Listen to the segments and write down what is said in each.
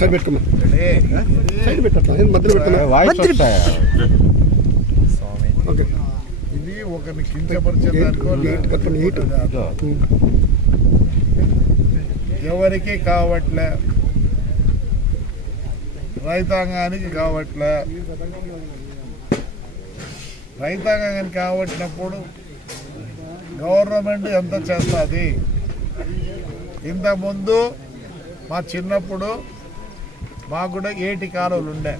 Side పెట్టుకున్నా side పెట్టట్లా మధ్యలో పెట్టాను. ఓకే ఇది ఒకరిని కించపరిచేదానికో ఎవరికి కావట్లే, రైతాంగానికి కావట్లే. రైతాంగానికి కావట్టినప్పుడు గవర్నమెంట్ ఎంత చేస్తుంది? ఇంతకుముందు మా చిన్నప్పుడు మాకు కూడా ఏటి కాలువలు ఉండే.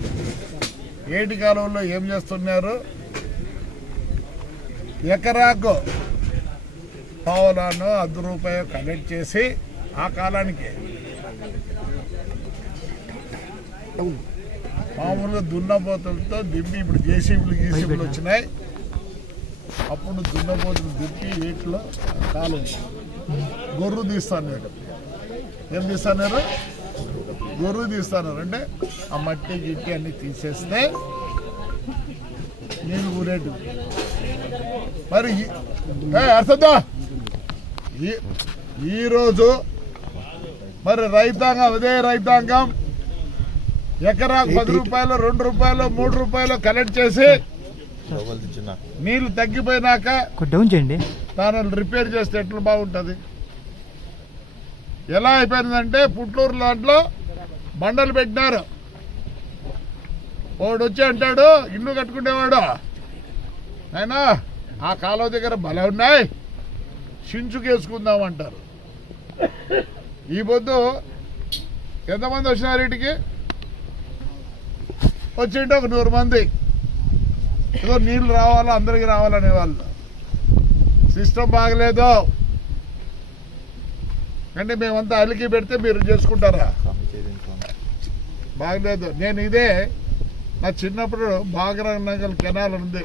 ఏటి కాలువల్లో ఏం చేస్తున్నారు? ఎకరాకు పావులాను ₹10 కలెక్ట్ చేసి ఆ కాలానికి మామూలుగా దున్నపోతులతో దింపి, ఇప్పుడు జేసీబీలు గీసీబీలు వచ్చినాయి. అప్పుడు దున్నపోతులు దింపి వీటిలో కాలు గొర్రు తీస్తాను. ఏం తీస్తున్నారు? గొర్రు తీస్తున్నారు. అంటే ఆ మట్టి గిట్టి అన్ని తీసేస్తే నీళ్ళు ఊరేటు. మరి అర్థదా ఈరోజు మరి రైతాంగం, అదే రైతాంగం ఎకరాకు ₹10, ₹2, ₹3 కలెక్ట్ చేసి నీళ్లు తగ్గిపోయినాక దానిని రిపేర్ చేస్తే ఎట్లా బాగుంటుంది? ఎలా అయిపోయిందంటే పుట్లూరు దాంట్లో బండలు పెట్టినారు. వాడు వచ్చి అంటాడు, ఇల్లు కట్టుకునేవాడు, అయినా ఆ కాలువ దగ్గర బలం ఉన్నాయి, చించుకేసుకుందామంటారు. ఈ పొద్దు ఎంతమంది వచ్చినారు? వీటికి వచ్చింటే ఒక 100 మంది. ఏదో నీళ్ళు రావాలా, అందరికి రావాలనే వాళ్ళు. సిస్టమ్ బాగలేదు అంటే మేమంతా అలికి పెడితే మీరు చేసుకుంటారా? బాగలేదు. నేను ఇదే నా చిన్నప్పుడు బాగరంగల్ కెనాల్ ఉంది,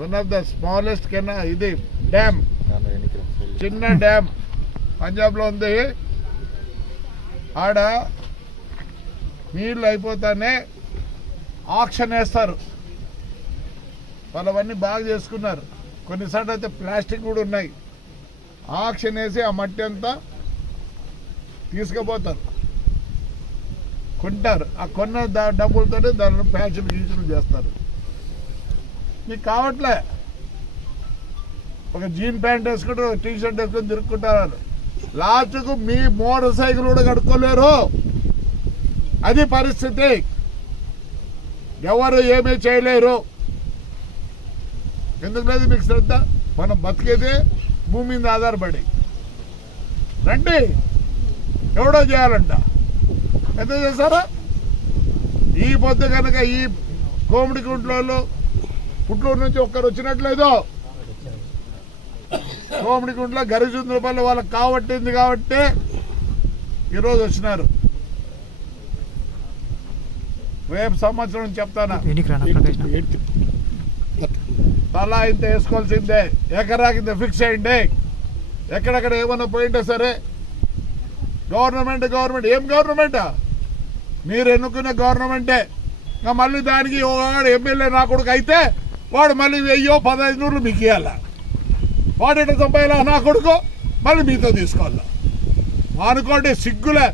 one of the smallest canal. ఇది డ్యామ్, చిన్న డ్యామ్ పంజాబ్లో ఉంది. ఆడ నీళ్ళు అయిపోతానే ఆక్షన్ వేస్తారు. వాళ్ళవన్నీ బాగా చేసుకున్నారు. కొన్నిసార్లు అయితే ప్లాస్టిక్ కూడా ఉన్నాయి. ఆక్షన్ వేసి ఆ మట్టి అంతా తీసుకుపోతారు, కొంటారు. ఆ కొన్న డబ్బులతో దానిలో ప్యాచులు గీచులు చేస్తారు. మీకు కావట్లే, ఒక జీన్ ప్యాంట్ వేసుకుంటారు, ఒక టీ షర్ట్ వేసుకొని తిరుక్కుంటారు. లాస్ట్కు మీ మోటార్ సైకిల్ కూడా కడుక్కోలేరు. అది పరిస్థితి. ఎవరు ఏమీ చేయలేరు. ఎందుకు లేదు మీకు శ్రద్ధ? మనం బతికేదే భూమి మీద ఆధారపడి. రండి, ఎవడో చేయాలంట. ఎంత చేస్తారా? ఈ పొద్దు కనుక ఈ కోమిడి గుంట్లో పుట్లూరు నుంచి ఒక్కరు వచ్చినట్లేదు. కోమిడి గుంట్లో గరిజుంద్రపల్లి వాళ్ళకి కావట్టింది కాబట్టి ఈరోజు వచ్చినారు. రేపు సంవత్సరం చెప్తానా, తలా ఇంత వేసుకోవాల్సిందే. ఎకరాకింత ఫిక్స్ అయ్యిండే. ఎక్కడెక్కడ ఏమన్నా పోయింటే సరే. గవర్నమెంట్ ఏం గవర్నమెంటా? మీరు ఎన్నుకునే గవర్నమెంటే. ఇంకా మళ్ళీ దానికి ఎమ్మెల్యే నా కొడుకు అయితే వాడు మళ్ళీ 1000-1500 మీకు ఇవ్వాలా? వాడు ఎట్లా సంపాయాలా? నా కొడుకు మళ్ళీ మీతో తీసుకోవాలా? అనుకోండి, సిగ్గులే.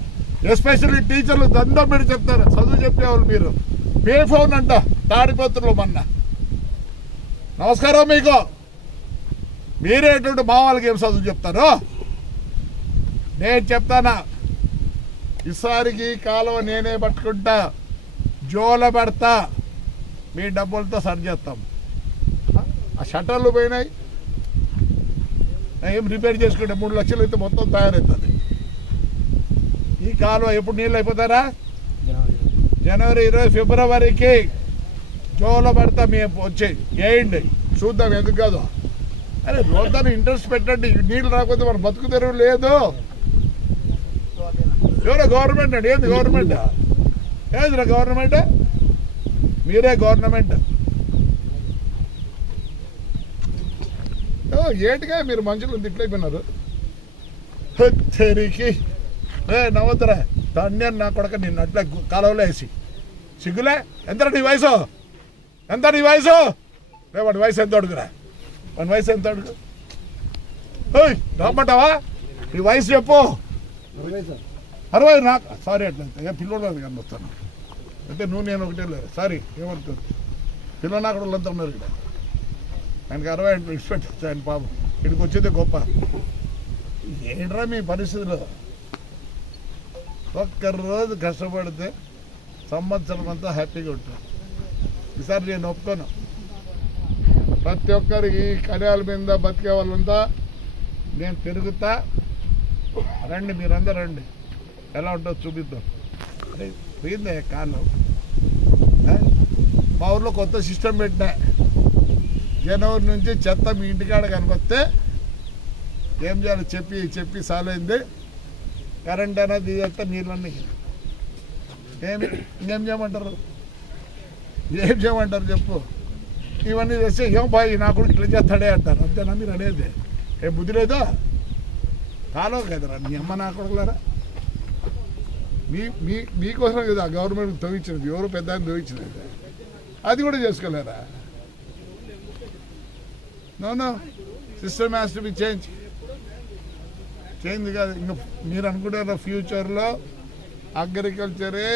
ఎస్పెషల్లీ టీచర్లు దండం పెట్టి చెప్తారు, చదువు చెప్పేవాళ్ళు మీరు. పే ఫోన్ అంట తాడిపత్రులు మొన్న. నమస్కారం మీకు. మీరేటువంటి మా వాళ్ళకి ఏం చదువు చెప్తారు? నేను చెప్తానా, ఈసారికి కాలువ నేనే పట్టుకుంటా, జోల పెడతా, మీ డబ్బులతో సరి చేస్తాం. ఆ షట్టర్లు పోయినాయి, ఏం రిపేర్ చేసుకుంటే 3 లక్షలు అయితే మొత్తం తయారవుతుంది. ఈ కాలువ ఎప్పుడు నీళ్ళు అయిపోతారా? జనవరి 20 ఫిబ్రవరికి జోలో పెడతా. మేము వచ్చి వేయండి, చూద్దాం. ఎందుకు కాదు? అరే రోజున ఇంట్రెస్ట్ పెట్టండి. నీళ్ళు రాకపోతే మన బతుకు తెరువు లేదు. ఎవరో గవర్నమెంట్ అండి. ఏంది గవర్నమెంట్? ఏదిరా గవర్నమెంట్? మీరే గవర్నమెంట్. ఏటిగా మీరు మనుషులు తిట్లయిపోయినారు. తెరికి నవ్వుతురా తండ్రి నా కొడక నిన్ను అట్లా కాలువలో వేసి సిగ్గులే. ఎంత నీ వయసు? ఎంత నీ వయసు? వాడి వయసు ఎంత అడుగురా? వాడి వయసు ఎంత అడుగు? రమ్మంటావా? నీ వయసు చెప్పు. 60 నాకు సారీ అట్లయితే ఇక పిల్లోడు కానీ వస్తాను అంటే నువ్వు నేను ఒకటే లేదు సారీ ఏమనుకోదు పిల్లలు నాకు వాళ్ళంతా ఉన్నారు ఇక్కడ ఆయనకి 60 అంటే విడిచిపెట్టచ్చు ఆయన పాపం ఇక్కడికి వచ్చేదే గొప్ప ఏంట్రా మీ పరిస్థితులు ఒక్కరోజు కష్టపడితే సంవత్సరం అంతా హ్యాపీగా ఉంటుంది ఈసారి నేను ఒప్పుకోను ప్రతి ఒక్కరికి కళ్యాణ మీద బతికే వాళ్ళంతా నేను తిరుగుతా రండి మీరందరూ రండి ఎలా ఉంటుందో చూపిద్దాం అరే పోయిందే కాలం మా ఊర్లో కొత్త సిస్టమ్ పెట్టినా జనవరి నుంచి చెత్త మీ ఇంటికాడ కనిపిస్తే ఏం చేయాలి చెప్పి సాలైంది కరెంట్ అనేది చేస్తే నీళ్ళన్నీ ఇంకేం చేయమంటారు చెప్పు ఇవన్నీ చేస్తే ఏం బాయ్ నా కూడా ఇట్లా చేస్తాడే అంటారు అంతేనా మీరు అనేది ఏం బుద్ధి లేదో కాలో కదరా మీ అమ్మ నా కొడుకులారా మీకోసం కదా గవర్నమెంట్ తవ్వించినది ఎవరు పెద్ద ఆయన తవ్వించినది అది కూడా చేసుకోలేరా no system has to be change కాదు ఇంకా మీరు అనుకుంటారా ఫ్యూచర్లో అగ్రికల్చరే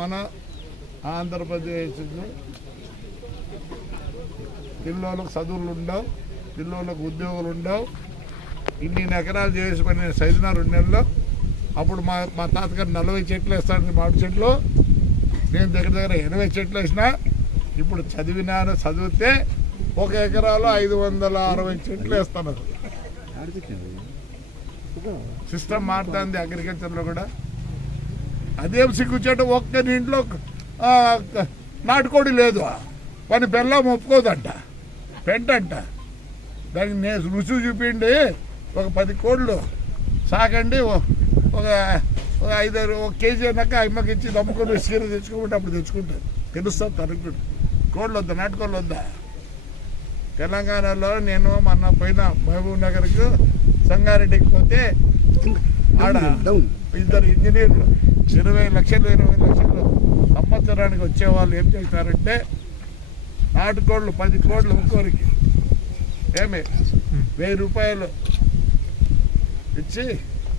మన ఆంధ్రప్రదేశ్ పిల్లలకు చదువులు ఉండవు పిల్లలకు ఉద్యోగాలు ఉండవు ఇన్ని ఎకరాలు చేసి పని 5 నెలల్లో అప్పుడు మా తాతగారు 40 చెట్లు వేస్తాను మామిడి చెట్లు నేను దగ్గర 80 చెట్లు వేసినా ఇప్పుడు చదివితే 1 ఎకరాలో 560 చెట్లు వేస్తాను సిస్టమ్ మారుతుంది అగ్రికల్చర్లో కూడా అదేం సిగ్గుచేట ఒక్కని ఇంట్లో నాటుకోడి లేదు పని బెల్లం ఒప్పుకోదంట పెంటంట దానికి నేను రుచి చూపిండి ఒక 10 కోళ్ళు సాకండి ఒక 5 కేజీ అయినాక అమ్మకి ఇచ్చి నమ్ముకొని సీర తెచ్చుకోమంటే అప్పుడు తెచ్చుకుంటారు తెలుస్తుంది తనకు కూడా కోళ్ళు వద్దా నాటుకోళ్ళు వద్దా తెలంగాణలో నేను మొన్న పోయిన మహబూబ్ నగర్కు సంగారెడ్డికి పోతే ఆడ 2 ఇంజనీర్లు 20 లక్షలు సంవత్సరానికి వచ్చేవాళ్ళు ఏం చేస్తారంటే నాటుకోళ్ళు 10 కోళ్ళు ఒక్కోరికి ఏమి 1000 రూపాయలు ఇచ్చి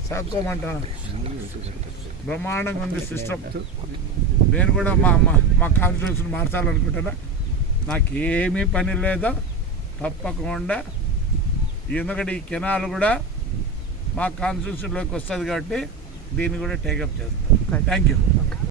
సాక్కోమంటాను బ్రహ్మాండంగా ఉంది సిస్టమ్ నేను కూడా మా కాన్స్టిట్యూషన్ మార్చాలనుకుంటున్నా నాకేమీ పని లేదా తప్పకుండా ఎందుకంటే ఈ కెనాల్ కూడా మా కాన్స్టిట్యూషన్లోకి వస్తుంది కాబట్టి దీన్ని కూడా టేకప్ చేస్తాను థ్యాంక్ యూ